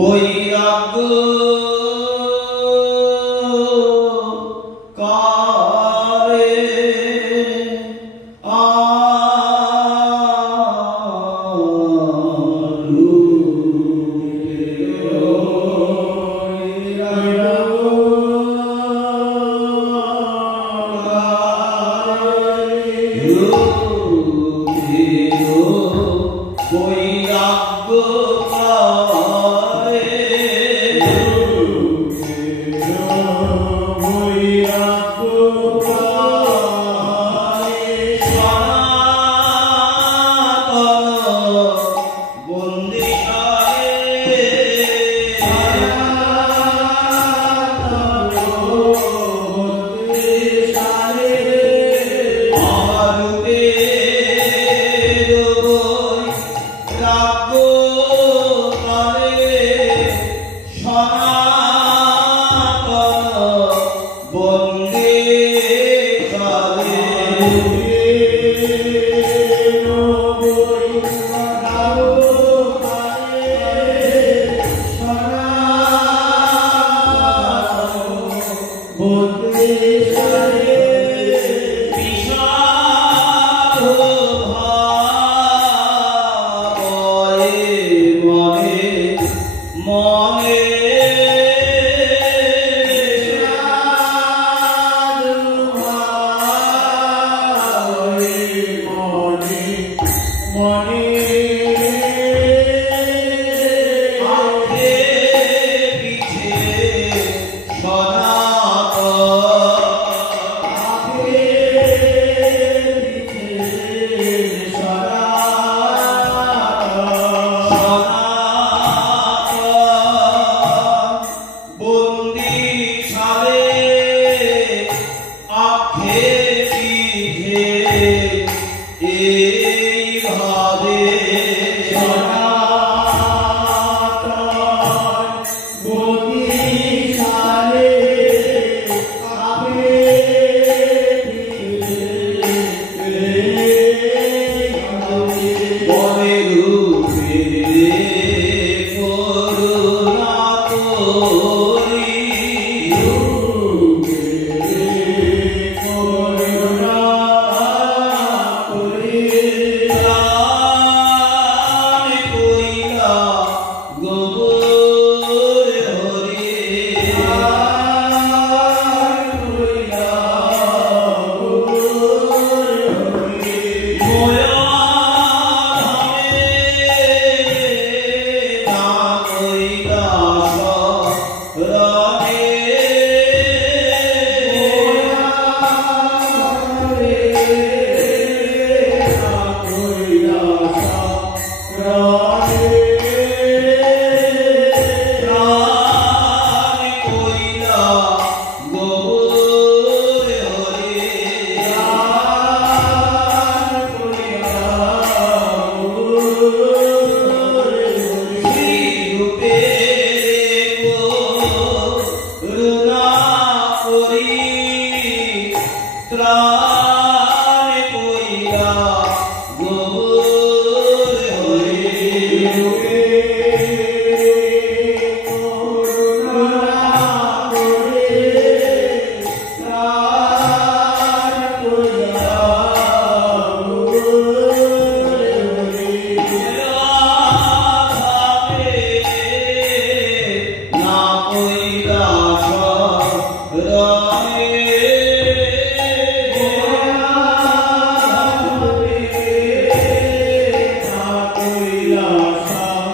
বৈরাগ্য কারে কৈলাস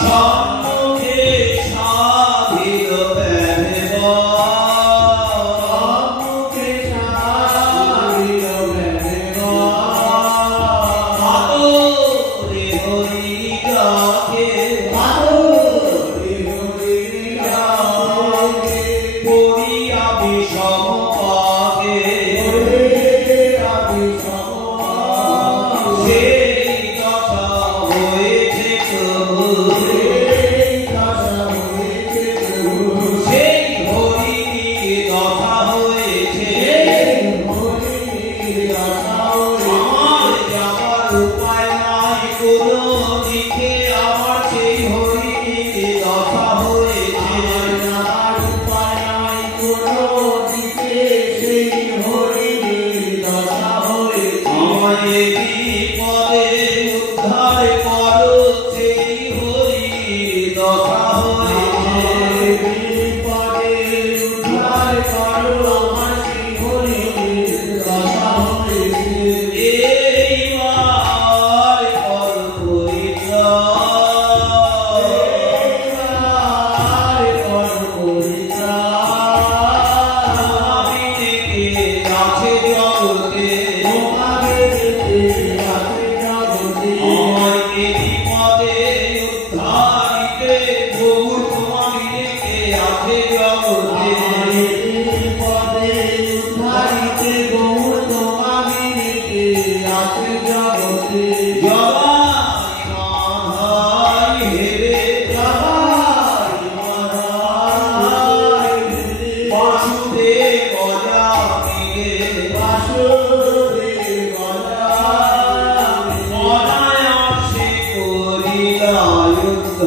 সম্মুখে সাধিল প্রেমে আদরে হরি ডাকে করিয়া বিষম পাকে সেই দশা হয়েছে প্রভু সেই হরিণী দশা হয়েছে আমার যাবার উপায় নাই কোনো দিকে আমার সেই হরিণী দশা হয়েছে আমায় বিপদে উদ্ধার করো সেই হরিণী দশা হয়েছে এইবার কর আমি থেকে আছে জগতে আমায় এই বিপদে উদ্ধারিতে গৌর তোমায় ডেকে আছে জগতে জবাই মাধাই হেরে বাসুদেব অজামিলে অনায়াসে করিলা যুদ্ধ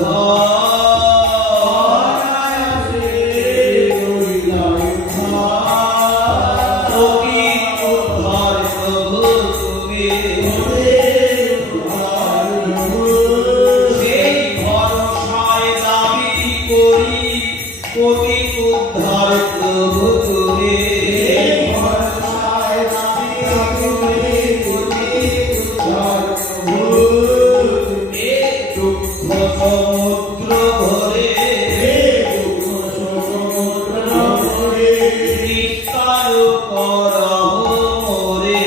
প্রকৃত উদ্ধার প্রভু তুমি সেই ভরসায় দাবি করি প্রকৃত উদ্ধার প্রভু তুমি এ দুঃখ সমুদ্র ভরে নিস্তার করহ মোরে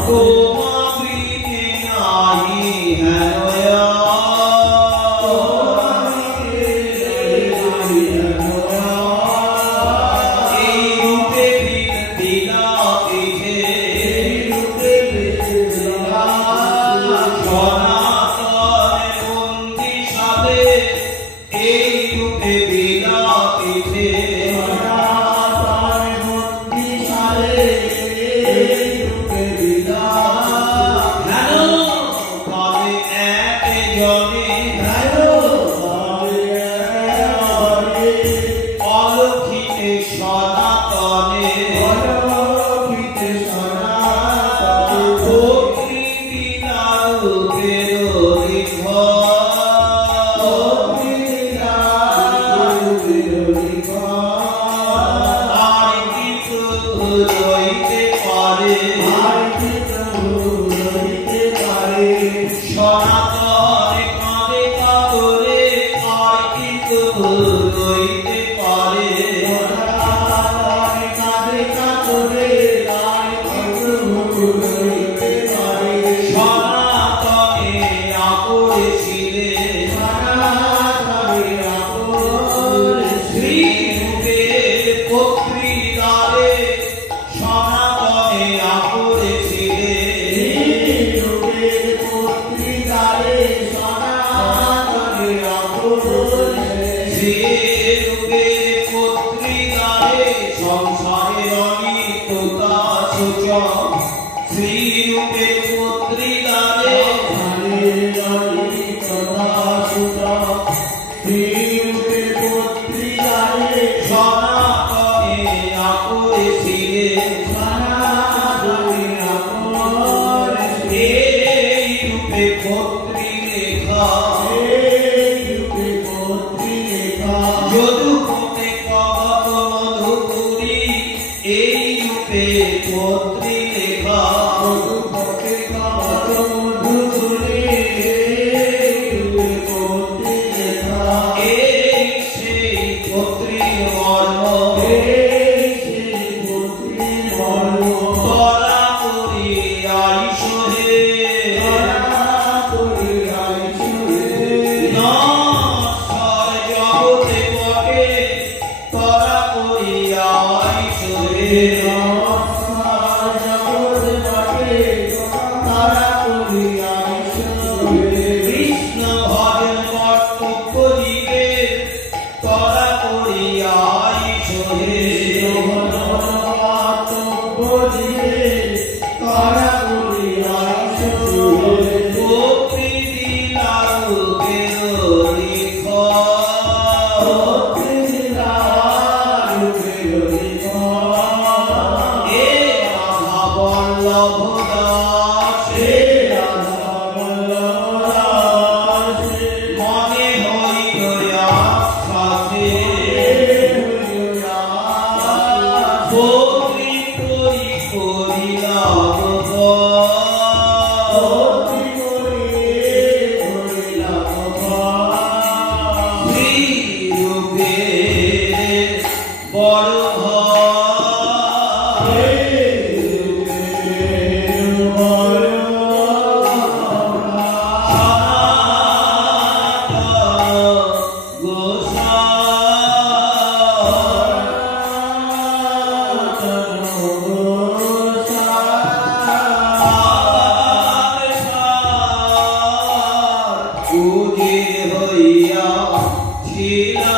তোমা বিনে নাহি হেনয়া এই রূপে বিলাপিছে সনাতনে বন্দি সাধে এই রূপে বিলাপিছে হেন তবে এক জনে অলক্ষিতে সনাতনে প্রকৃতি নারূপের আর কিছু রইতে পারে সনাতনে কাঁদে কাতরে আর কিছু রইতে পারে সনাতনে আপরে ছিলে শ্রী রূপে পত্রিকারে সনাতনে আপরে ছিলে শ্রী রূপে পত্রিকারে সংসারে অনিত্যতা সূচক শ্রী রূপে পত্রিকারে সনাতনে আপরে ছিলে এই রূপে পত্রি লেখা যদুপতে কগত মধুপুরী এই রূপে পত্রি লেখা উজির হইয়া ছিলা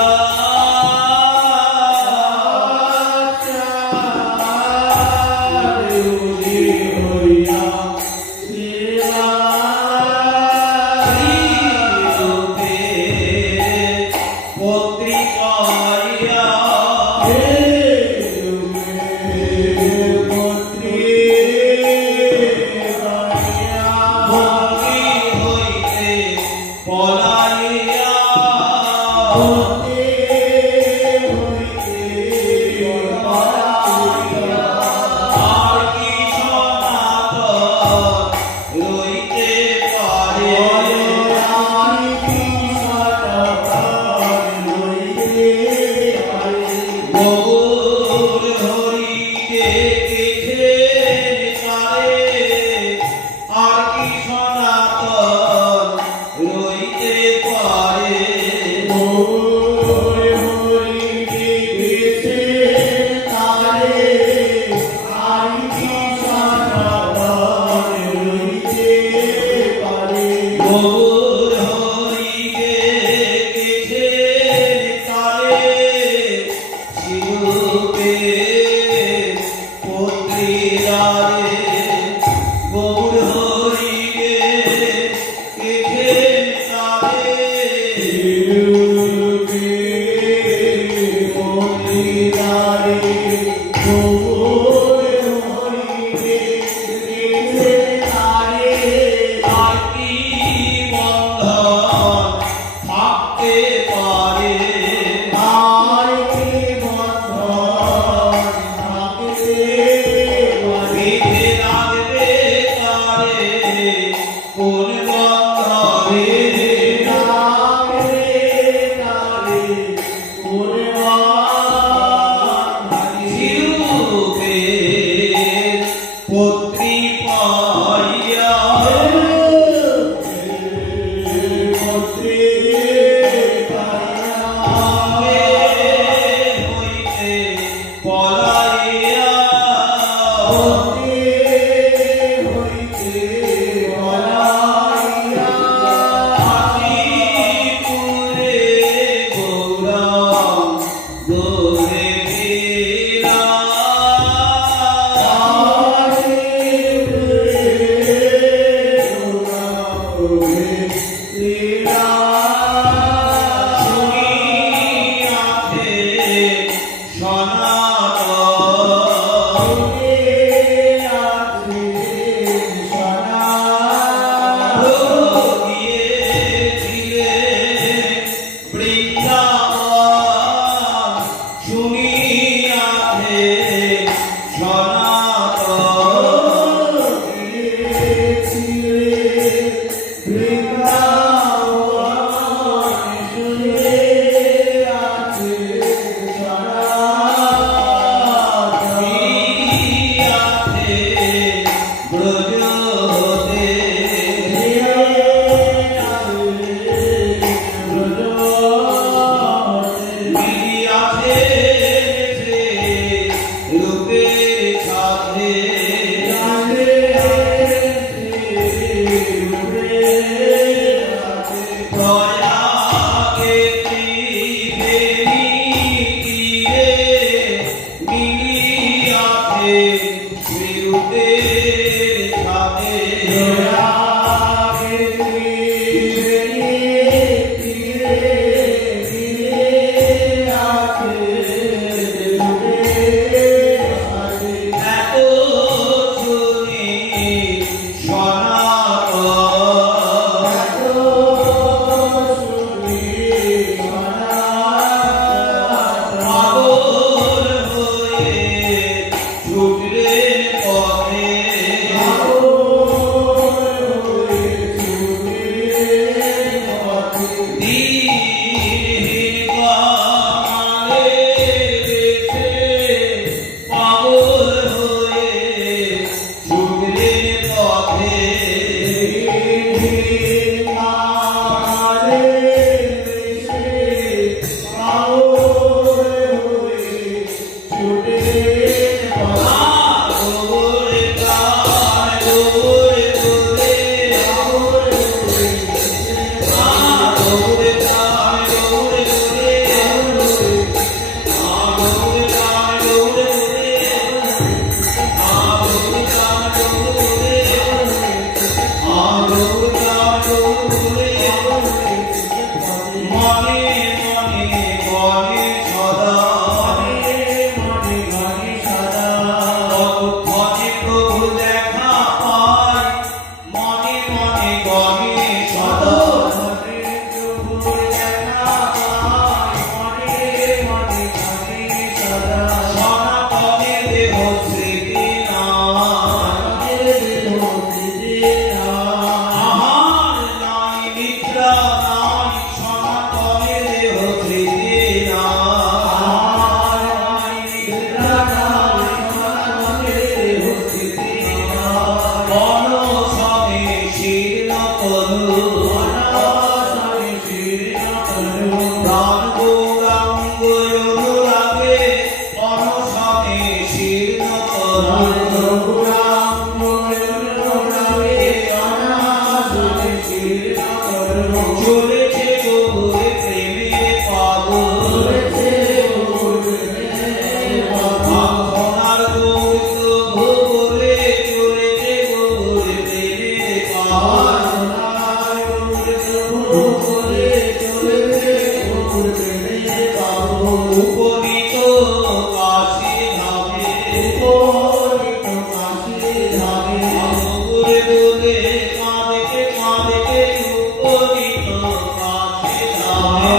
উপনীত কাছে ধামে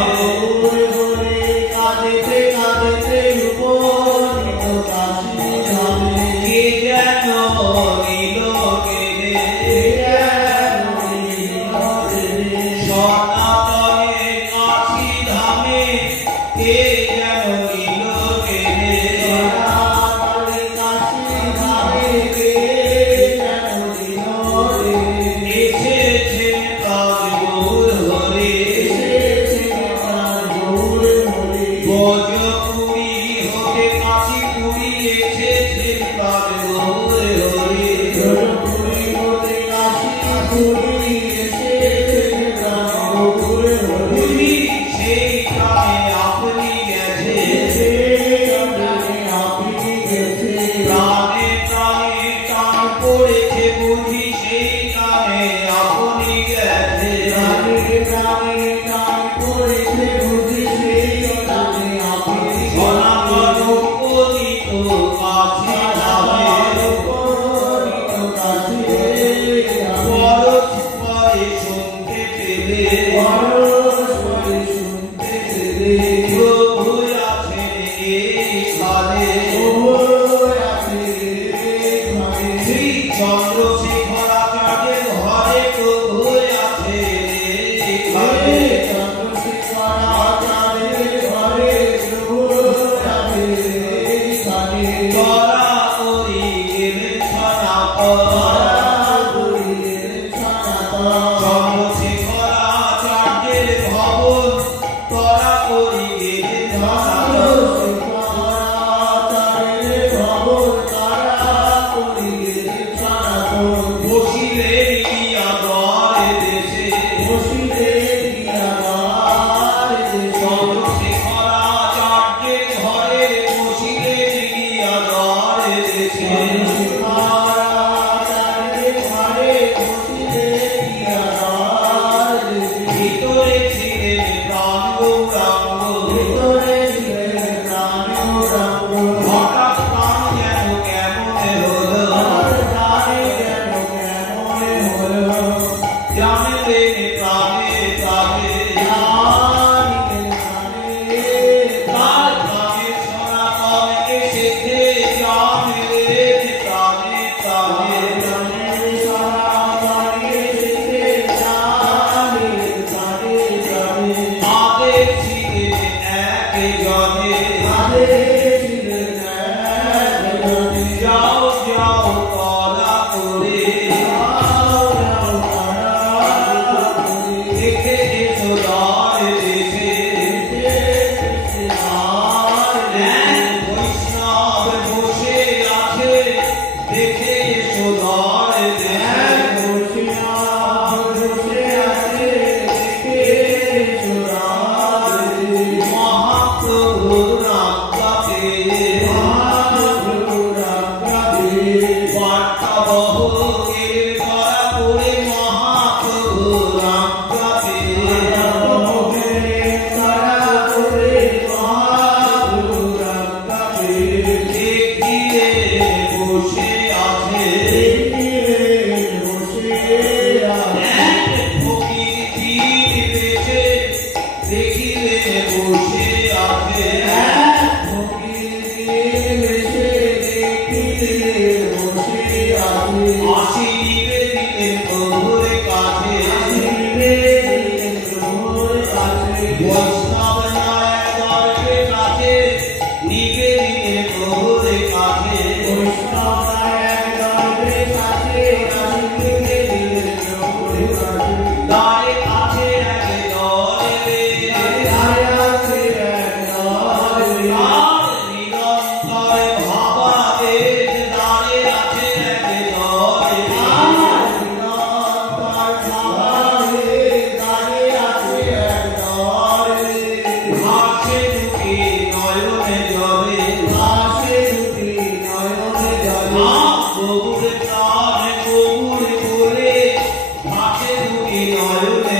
কাঁদেতে কাঁদেতে উপনীত কাশী ধামে কে যেন নিল কেড়ে সনাতনে কাশী ধামে কে যেন নিল কেড়ে এসেছেন কাজ গৌর হরে বজপুরি হতে কাশীপুরি এসেছেন কাজ গৌর হরে বুঝি সেই কামে আপনি গেছে প্রাণে প্রাণে টান পড়েছে বুঝি সেই কামে আপনি গেছে সনাতন উপনীত কাশী ধামে পরশ পরে শুনতে পেলে প্রভু আছেন এইখানে শ্রী চন্দ্রশেখরাচার্যের ঘরে প্রভু আছেন এইখানে তরা করি গেলেন সনাতন চন্দ্রশেখরাচার্যের ভবন তরা করি গেলেন বসিলেন গিয়া দ্বারে দেশে চন্দ্রশেখরাচার্যের ঘরে বসিলেন গিয়া দ্বারে দেশে ভিতরে ছিলেন প্রাণ গৌরাঙ্গ হঠাৎ প্রাণ যেন কেমনে হলো জানলেন প্রাণে প্রাণে তার প্রাণে সনাতন এসেছে জানলেন প্রাণে প্রাণে আদেশ ছিলেন একজনে যাও যাও তরা করে দেখে এসো দ্বারে দেশে বৈষ্ণব বসে আছে দেখে এসো দ্বারে দেশে মহাপ্রভুর আজ্ঞা পেয়ে বার্তাবহকের ধরা পড়ে মহাপ্রভুর আজ্ঞা পেয়ে দেখিলে বসে আছে ফকির তীর বেশে দেখিলে বসে আছে আসি নিবেদিতেন প্রভুর কাছে বৈষ্ণব নারায়ণের কাছে নিবেদিতেন প্রভুর কাছে দ্বারে আছে এক দলে নিরন্তর ভাবাবেশ দ্বারে আছে এক দলে ভাসে দুটি নয়নে জলে প্রভুর প্রাণ প্রভুর বলে ভাসে দুটি নয়নে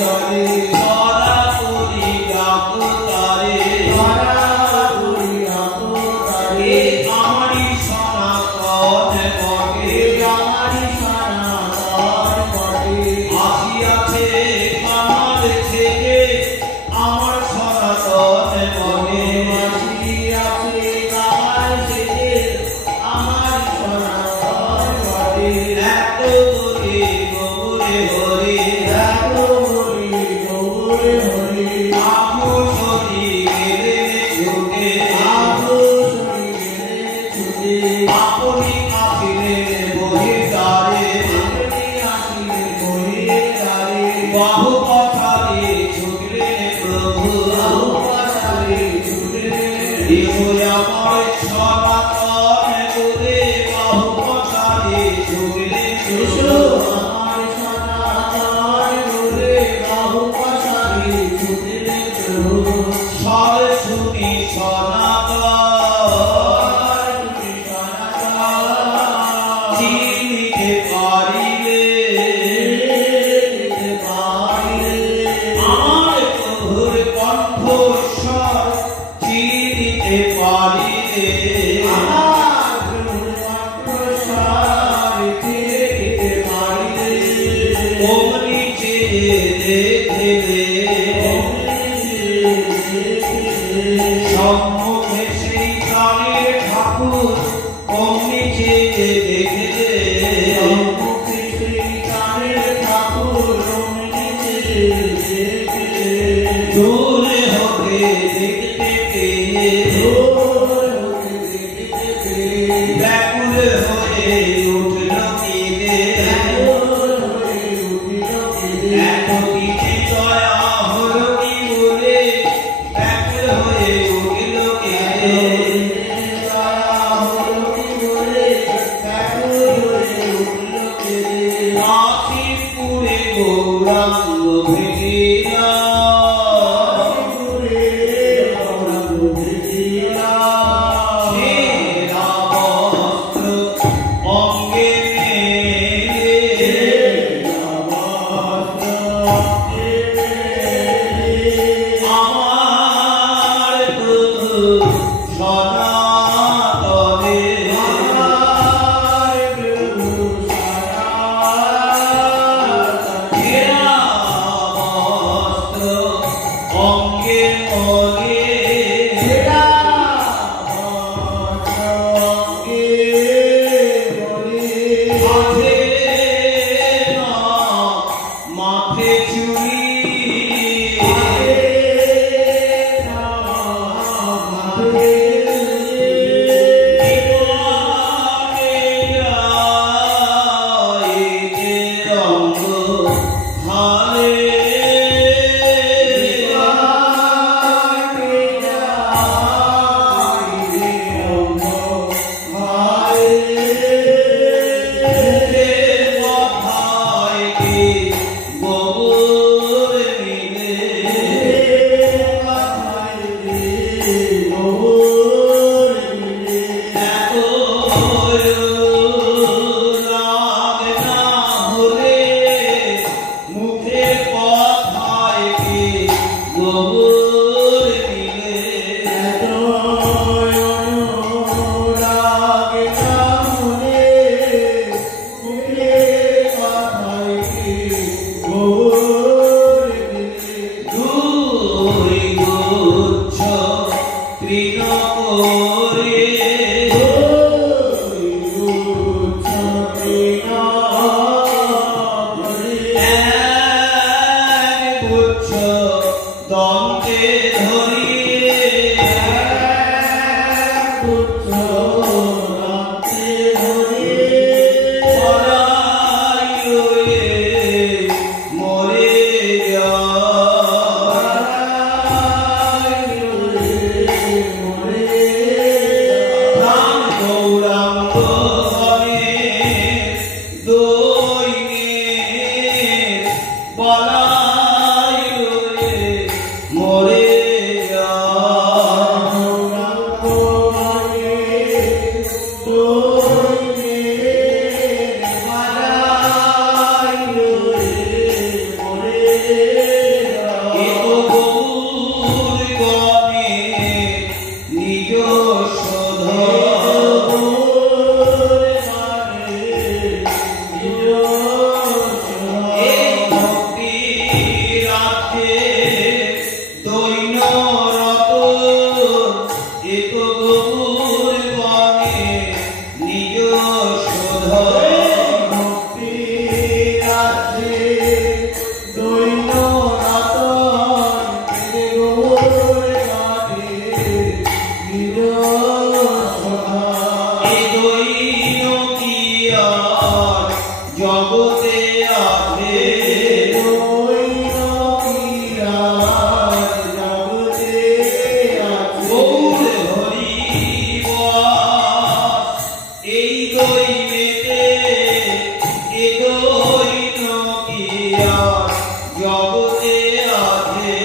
জলে ধরা করি ডাকো তারে আমারই আপনি আসিলেন বহির্দ্বারে বাহু পাথারে ছুটলেন প্রভু এসো আমার সনাতন গুরে বাহু পাথারে ছুটলেন সরস্বতী সনাতন চিনিতে পারিলে আমার প্রভুর কণ্ঠস্বর চিনিতে পারিলে অমনি চেয়ে দেখিলে সম্মুখে সেই কালের ঠাকুর অমনি চেয়ে দেখিলে দূরে হতে দেখতে পেয়ে ব্যাকুল হয়ে উঠল কেঁদে এত কিছু দয়া হলো কি বলে ব্যাকুল হয়ে উঠল কেঁদে কাশীপুরে গৌরাঙ্গ ভেটিলা ছেঁড়া বস্ত্র অঙ্গে মেলে আমার প্রভু সনাতনে ছেঁড়া বস্ত্র অঙ্গে মলে মাথে না মাথে চুরি জীবনে যায় যে রঙ্গ হালে কথায় কি গোবর এত রাগ না হলে মুখে কথায় কি গোবর দুই গুচ্ছ তৃণ করে এক গুচ্ছ দন্তে ধরিয়ে পরাইয়ে মরে প্রাণ গৌরাঙ্গ বনে দৈন্যের পরাইয়ে মরে এত গৌর গণে নিজ শোধ এই ভক্তি রাখে দৈন্য রত এত গৌর গণে নিজ শোধ দৈন কি আর জগতে আছে গৌর হরি বাস এই দৈনেতে এ দৈন কি আর জগতে আছে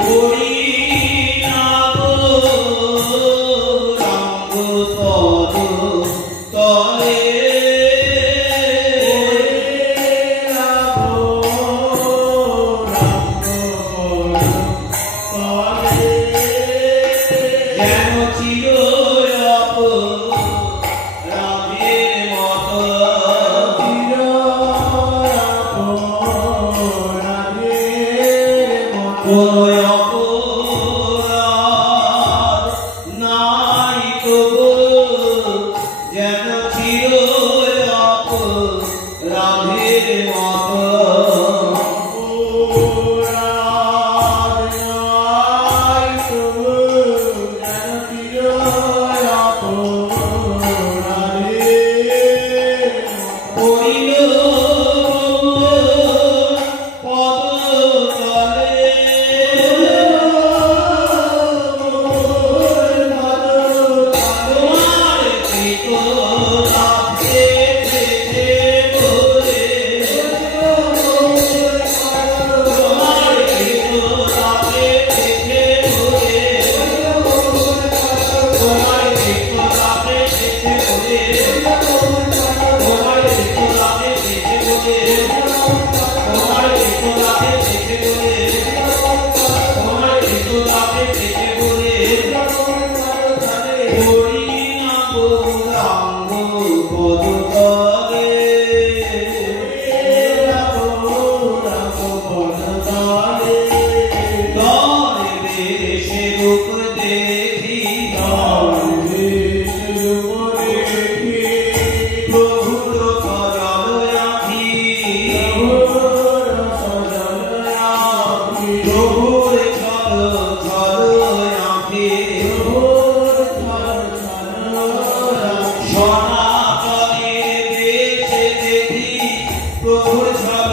হরি নাম রঙ্গ পদ তলে যেন চির রামের মতো কোন অপরাধ নাই তবু যেন চির রামের মতো করিল পদতলে তোমার কৃত লাভে পেতে বলে তোমার কৃত লাভে পেতে বলে তোমার কৃত লাভে পেতে বলে তোমার কৃত লাভে পেতে বলে তোমার কৃত লাভে পেতে বলে তোমার কৃত লাভে পেতে বলে হরি নাম গৌরাঙ্গ পদতলে দলে দেশে রূপ দেখি প্রভুর সজল আঁখি প্রভুর ছল ছল আঁখি সনাতনে দেশে দেখি প্রভুর ছল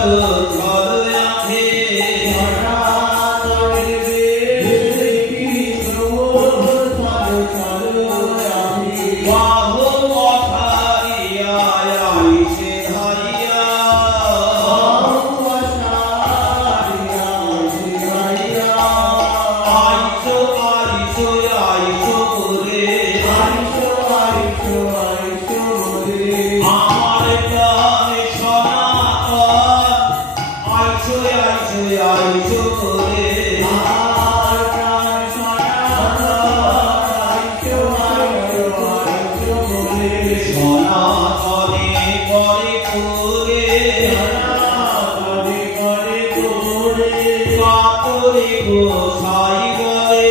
ছল আঁখি বাহু মথারিয়া আইসে ধারিয়া আইসো আইসো আইসো করে আমার প্রাণে সনাতন আইসো আইসো আইসো করে সনাতনে করে করে কাতরে গোসাই বলে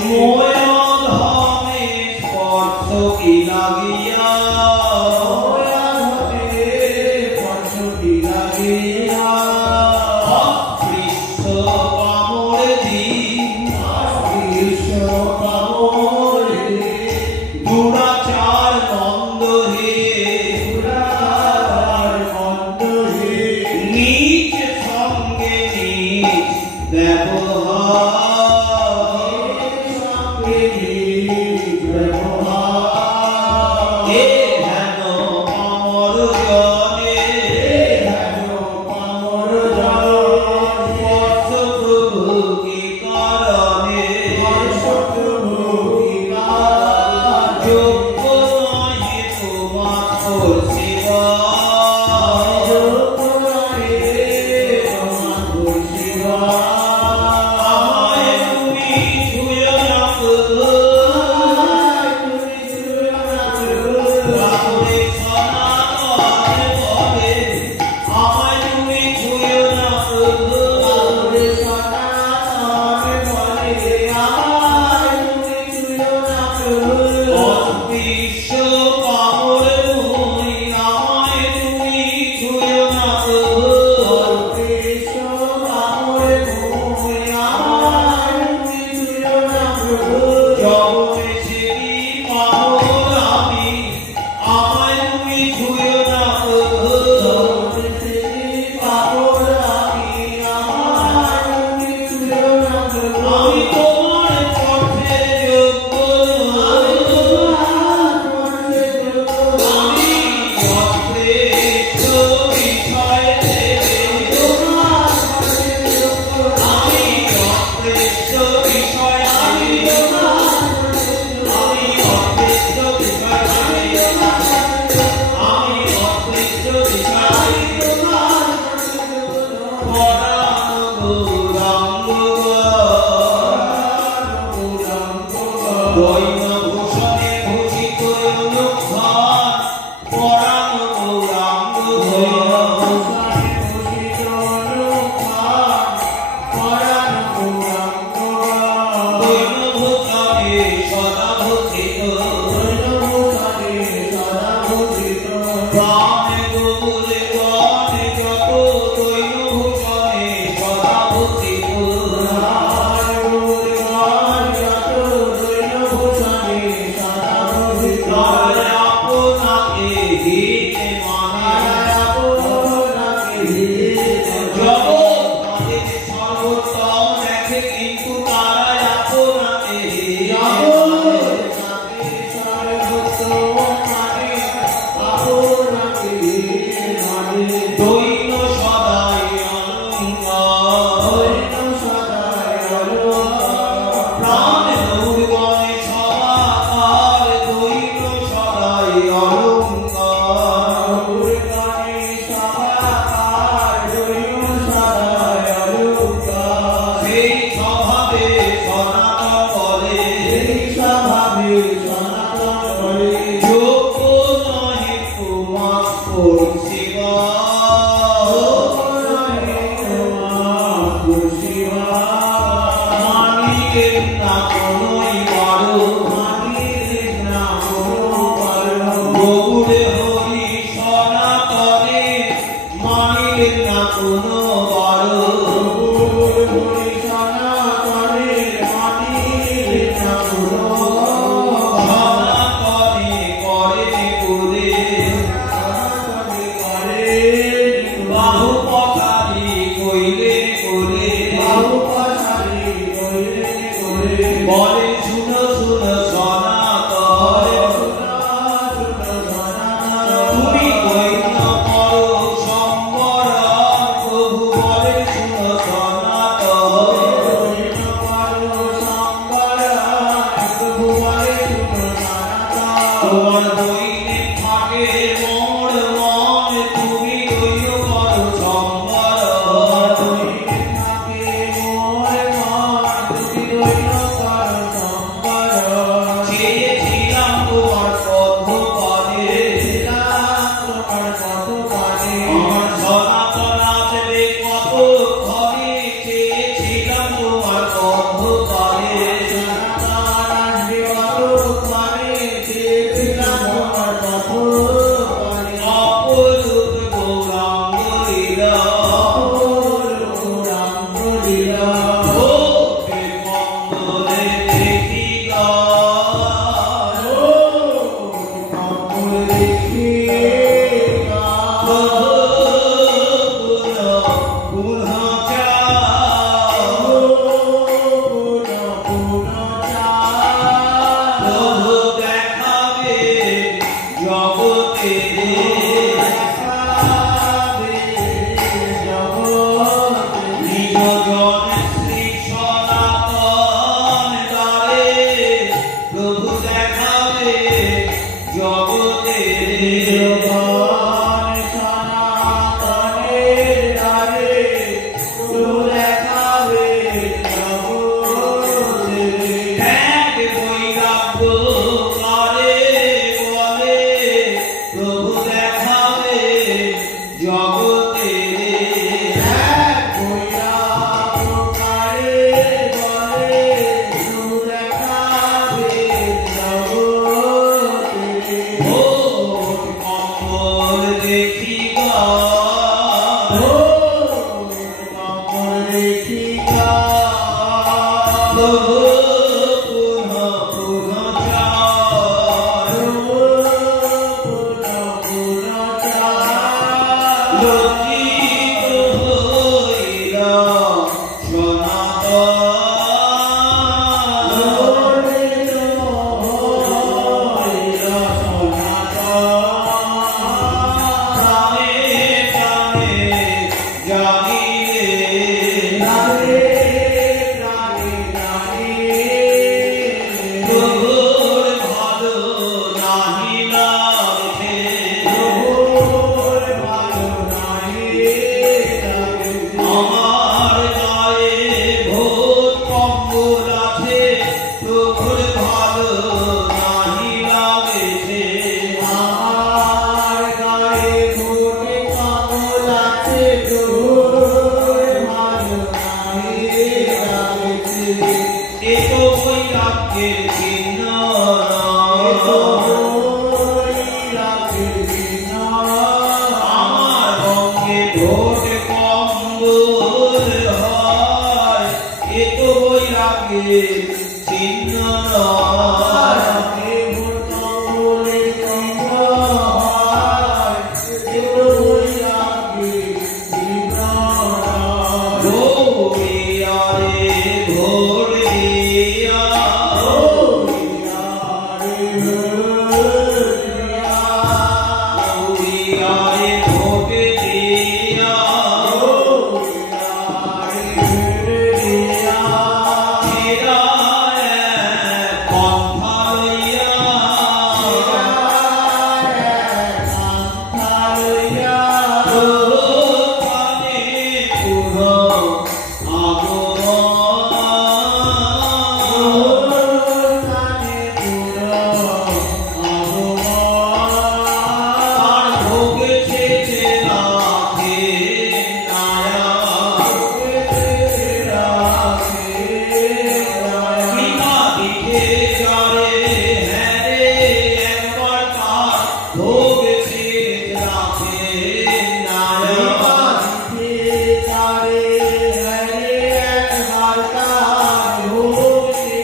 মোয়ধমে স্পর্শ কি লাগিয়া অস্পৃশ্য পামর দিন দুরাচার মন্দ হে নিজ সঙ্গে নিজ ব্যবহার এ হেন পামর জনে স্পর্শ প্রভু কি কারণে যোগ্য নহে তোমার সেবা আমায় তুমি ছুঁয়ো না প্রভু সনাতনে করে বাহু পথারি কইলে করে বাহু পাশারি কইলে করে বলে শুনো শুনো সনাতন তুমি কইন করো সম্বরণ প্রভু বলে শুনো সনাতন তোমার দৈনিক থাকে মোর মন তুমি কইন করো সম্বরণ চেয়েছিলাম তোমার পদ্মপদে আমার সনাতন আসবে কত ঘরে চেয়েছিলাম তোমার পদ্মপদে অপরূপ গৌরাঙ্গ লীলা ভোগে কন্দরে দেখি প্রভু দেখাবে জগতে নিজ জন শ্রী সনাতন দ্বারে প্রভু দেখাবে জগতে ত্যাগ বৈরাগ্য করে বলে প্রভু দেখাবে জগতে ভোগ কম্বল দেখি প্রভু পুনঃ পুনঃ লজ্জিত হইলা প্রাণে প্রাণে জানিলে প্রভুর ভালো নাহি লাগে আমার গায়ে ভোট কম্বল আছে প্রভুর ভালো নাহি লাগেছে এ তো বৈরাগ্যের চিহ্ন আমার রঙে ভোট কম্বল হয় এ তো বৈরাগ্যের চিহ্ন নয় গৌরিয়া রে ভোট দিয়া গৌরিয়া রে ভোট দিয়া সেরা এক পন্থা লইয়া প্রভাতে পুনঃ আর ভোগেছে যে রাখে কৃপা দিতে যারে হ্যাঁ রে একবার তার ভোগেছে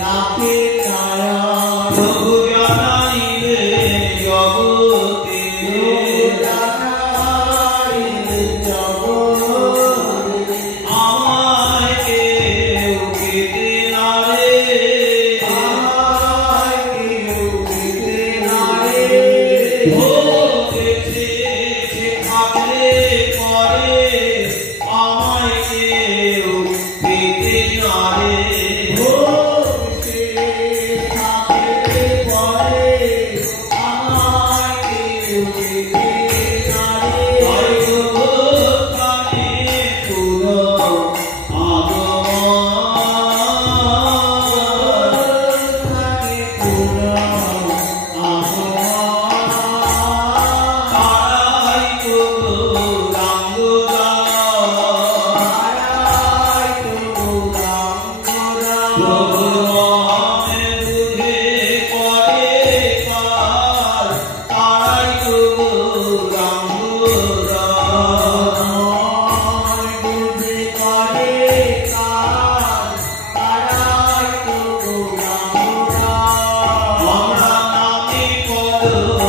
রাখে প্রভু জানাইলে Hare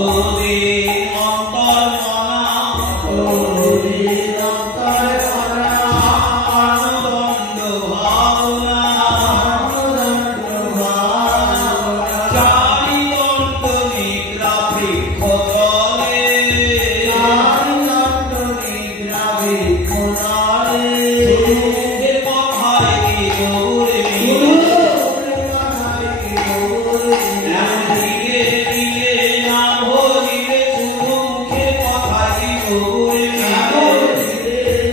কতদিন অন্তর মনা আনন্দ ভাবনা চারিদণ্ড নিদ্রা বৃক্ষ তলে মুখে কথায় কি গৌরে দিলে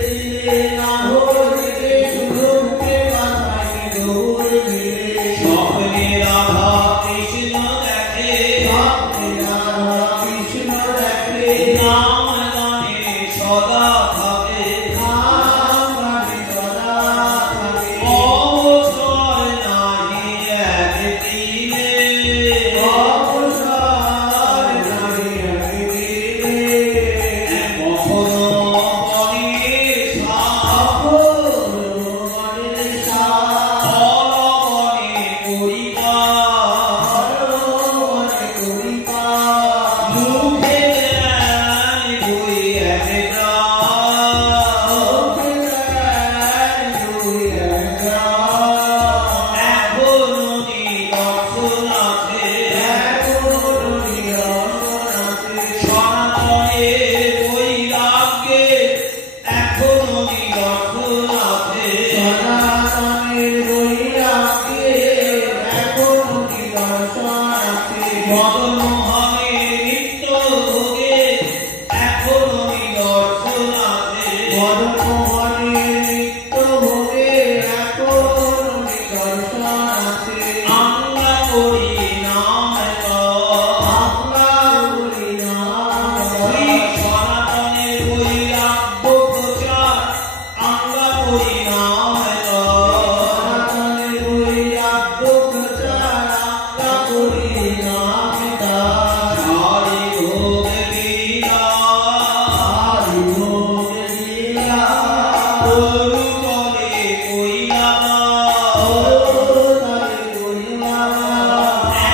দিলে না ভরিলে শুধু মুখে কথায় কি গৌরে স্বপ্নে রাধা কৃষ্ণ দেখে নাম গানে সদা থাকে অবসর নাহি একদিনে কখনো বনে অলবনে করিবা মুখে দেয় বই একটা এখনো নিদর্শন আছে সনাতনে বৈরাগ্যে এখনো নিদর্শন আছে মদন মোহনে নিত্য ভোগে এখনো নিদর্শন আছে আমরা করি নাম শ্রী সনাতনের বৈরাগ্য প্রচার আমরা করি নাম হরি ভোগ বিনা তরুতলে কইলা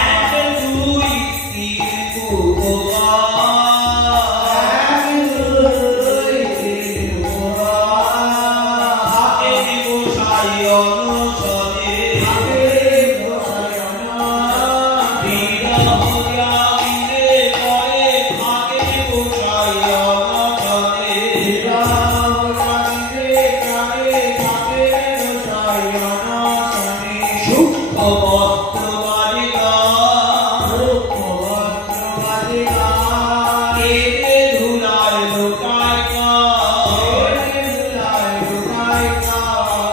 এক দুই তিন কুকবা হাতে গোসাই অনুসরে বিরহ জাগিলে পরে থাকে গোসাই অনুসরে সূক্ষ্ম বস্ত্র বালিকা কেটে ধুলায় লোকায়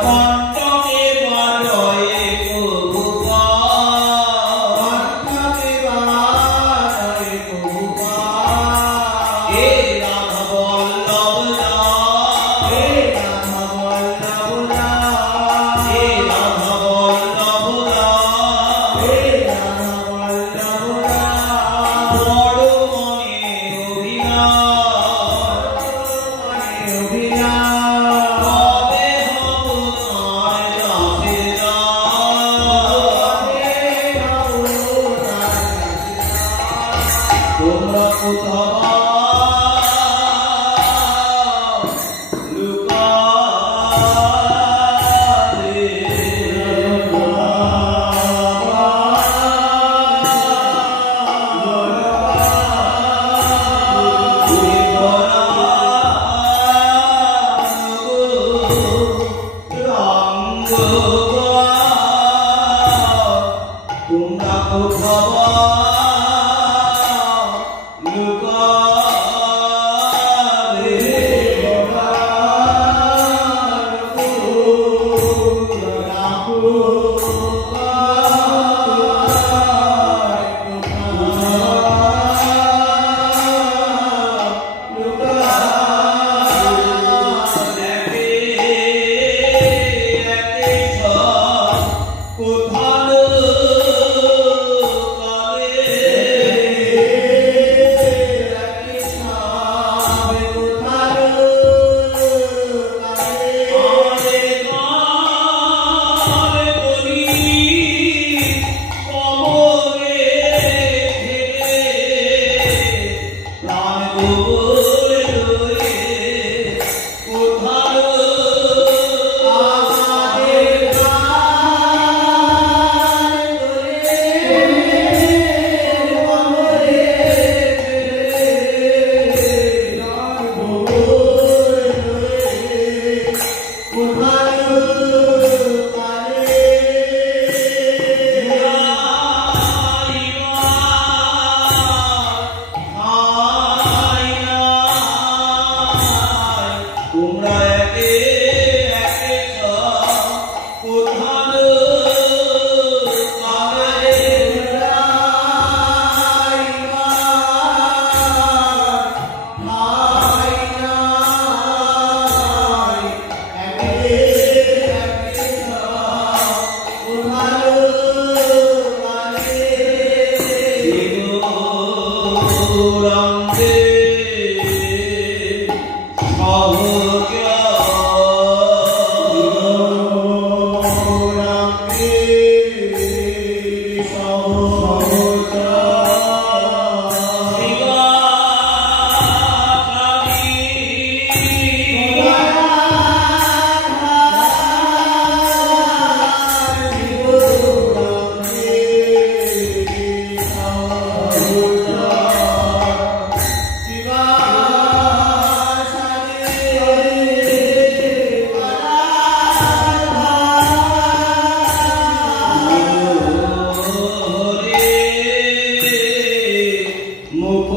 কণ্ঠকে বলয়ে কবুকা হে রাধা বল্লভ দাস হে রাধা বল্লভ দাস বড় মনে অভিনয় কবে হব তার রাধে তোমরা কোথাও তোমরা কোথাও লুকা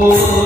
Hallelujah.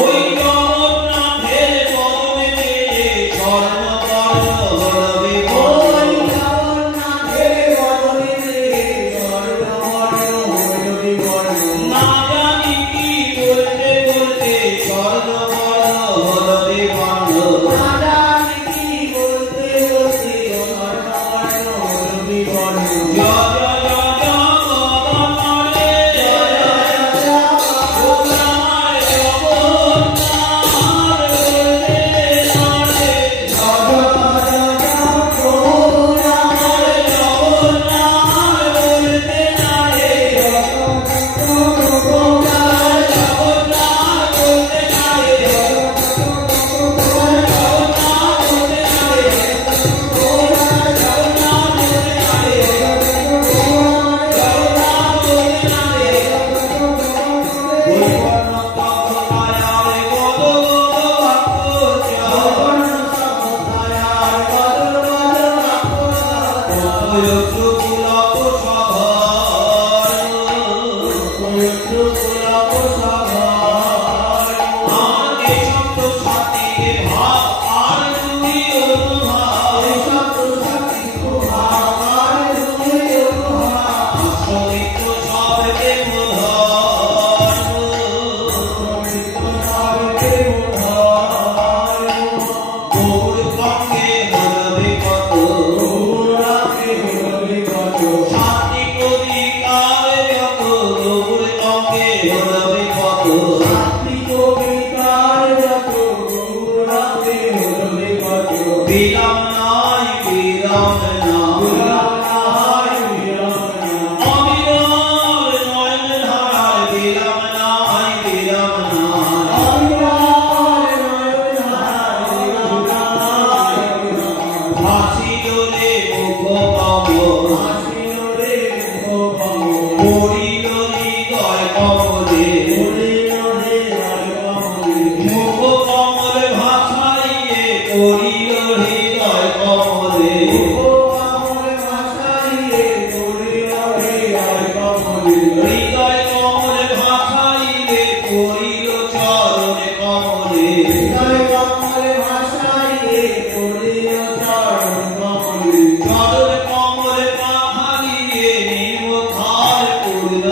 ওই জগন্নাথের হতে কত বিরাম নাই বিরাম না বিরাম নাই বিরাম না অবিরাম নয়ন ধারায় বিরাম নাই বিরাম নাই অবিরাম নয়ন ধারায় বিরাম নাই বিরাম নাই ভাসিল রে মুখ কমল হাসিল রে মুখ কমল পড়িল হৃদয় কমলে পড়িল রে হৃদয় কমলে মুখ কমল ভাষাইয়ে পড়িল হৃদয় কমলে হৃদয় কমল ভাষাইলে পড়িল চরণ কমলে চরণ কমল পাহাড়িয়ে নিমখার পূর্ণ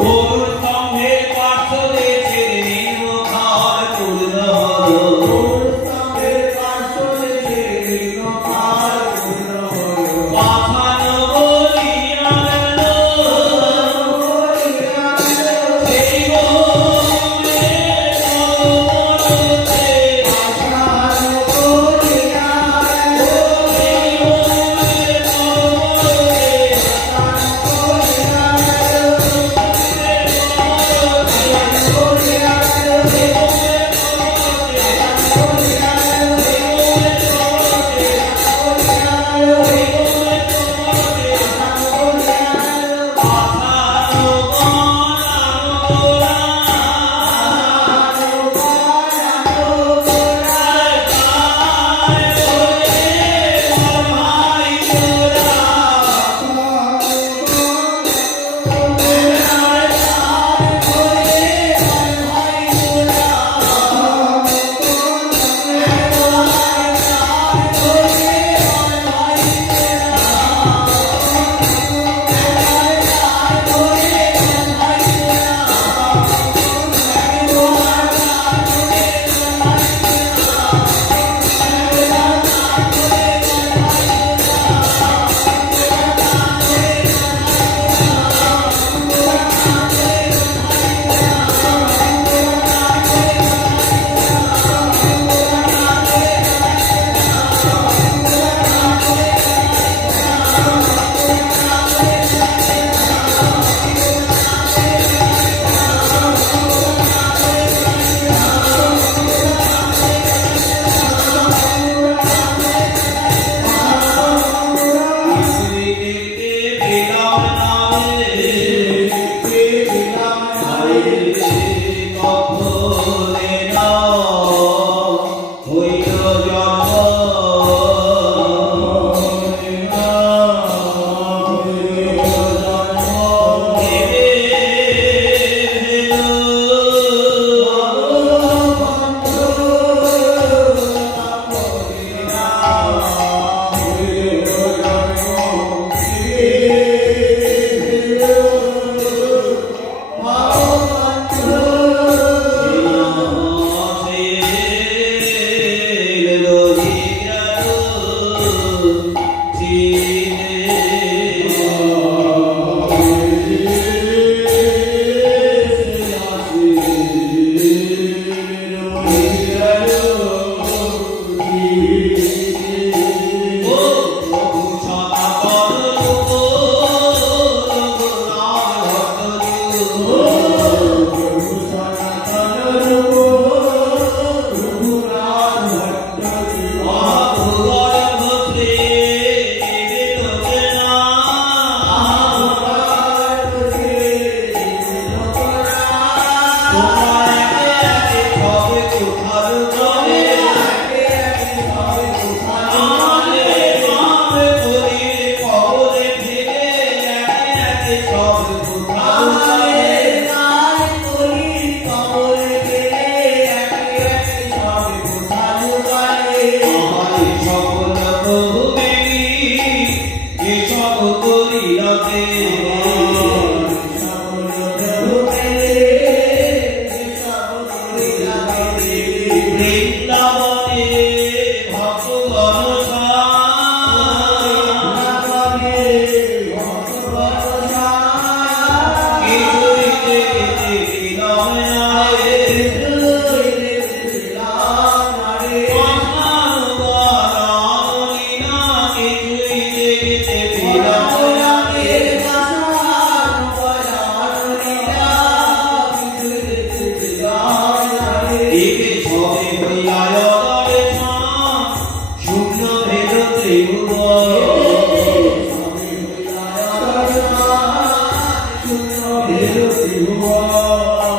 গরুর স্তম্ভের পার্শ্বদে ছেড়ে নিমখার পূর্ণ পাথানো বলিয়া গেল সেই গৌরে পরতে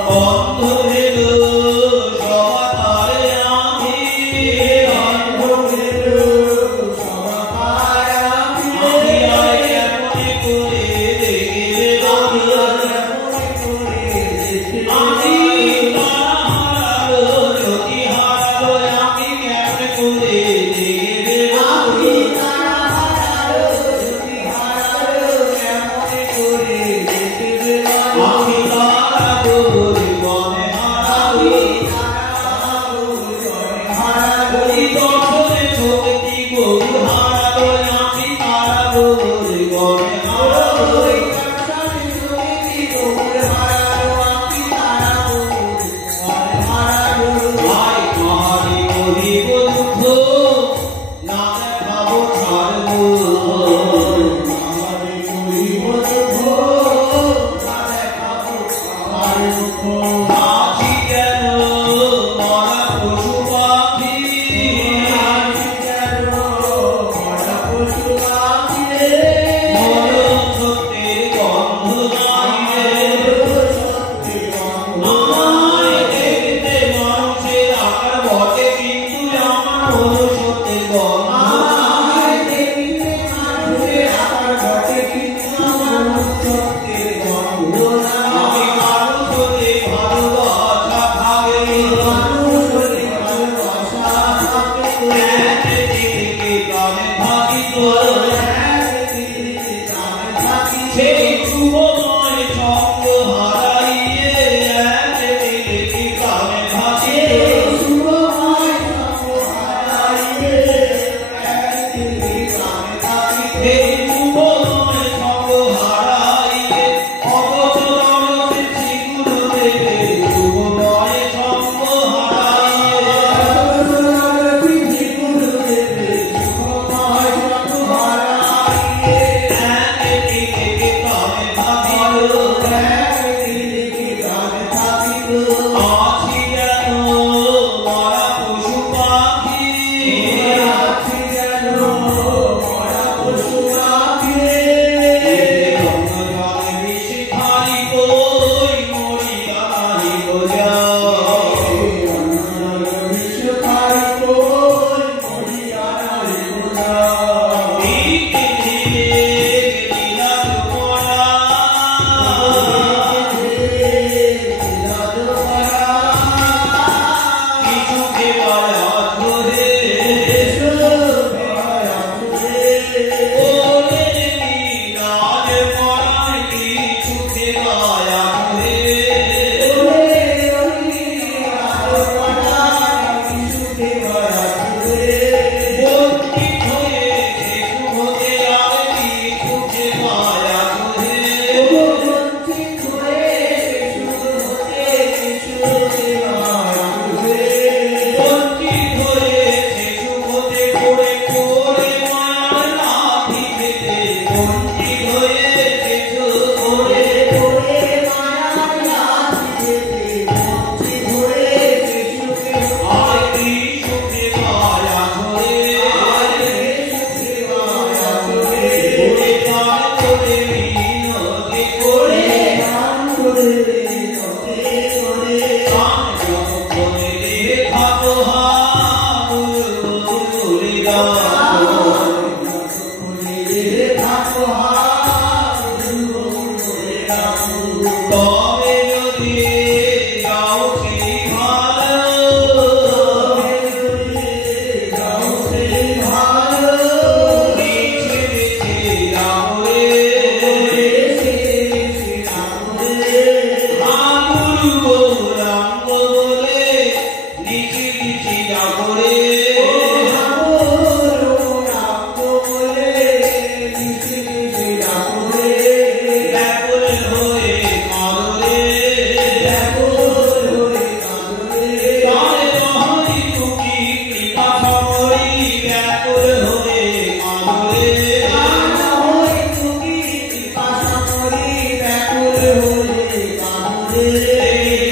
বন্ধ হইল সবাতারে আমি আখিয়ায় কেমনে করে দেখিবে বন্ধু আমি তারা হারালো জ্যোতি হারালো আমি কেমনে করে দেখিবে বন্ধু আমি তারা বলি মনে হারালো ওই দর্শনে শক্তি গরু হারালো আমি তারা বলি মনে হারালো ভাই মহারি করিব দুঃখ না দেখাবো ছাড়বো আছি কেন মরা পশু পাখি মরণ সত্যের গন্ধ নাই আমায় দেখতে মানুষের আকার বটে কিন্তু আমার হলো সত্যের গন্ধ আমি মানুষ হতে ভালোবাসা খাবে একে দিকে কামে থাকি তো সেই শুভময় সঙ্গ হারাইয়ে একে দিকে কামে থাকি এই শুভময় সঙ্গ হারাইয়ে অগত দরদে শ্রীগুরু দেবের শুভময় সঙ্গ হারাইয়ে একে দিকে কামে থাকিল আছি যেন মরা পশু পাখি গঙ্গা জলে মিশে খালি কই মরিয়া নাহিব দিকে দিকে দিলাম পড়া কিছু খেবার ধরে ওরে লীলার পড়ায় কিছু খেবার ধরে বঞ্চিত হয়েছে শুভতে আর কিছু খেবার ধরে বঞ্চিত হয়েছে শুভতে পড়ে পড়ে মায়ার লাঠি খেতে বঞ্চিত হয়েছে শুভতে আর কি সুখে মায়া ধরে ওরে তার করে বিনোদে করে গান যতক্ষণে দেখাবো হাবুরে তবে যদি যাও সেই ভালো মিছে মিছে রামরে হাবুরু গৌরাঙ্গ বলে নিচে নিচে যাবরে ব্যাকুল হয়ে কাঁদরে তারে নহরি তুমি কৃপা সমরি ব্যাকুল হয়ে কাঁদরে এই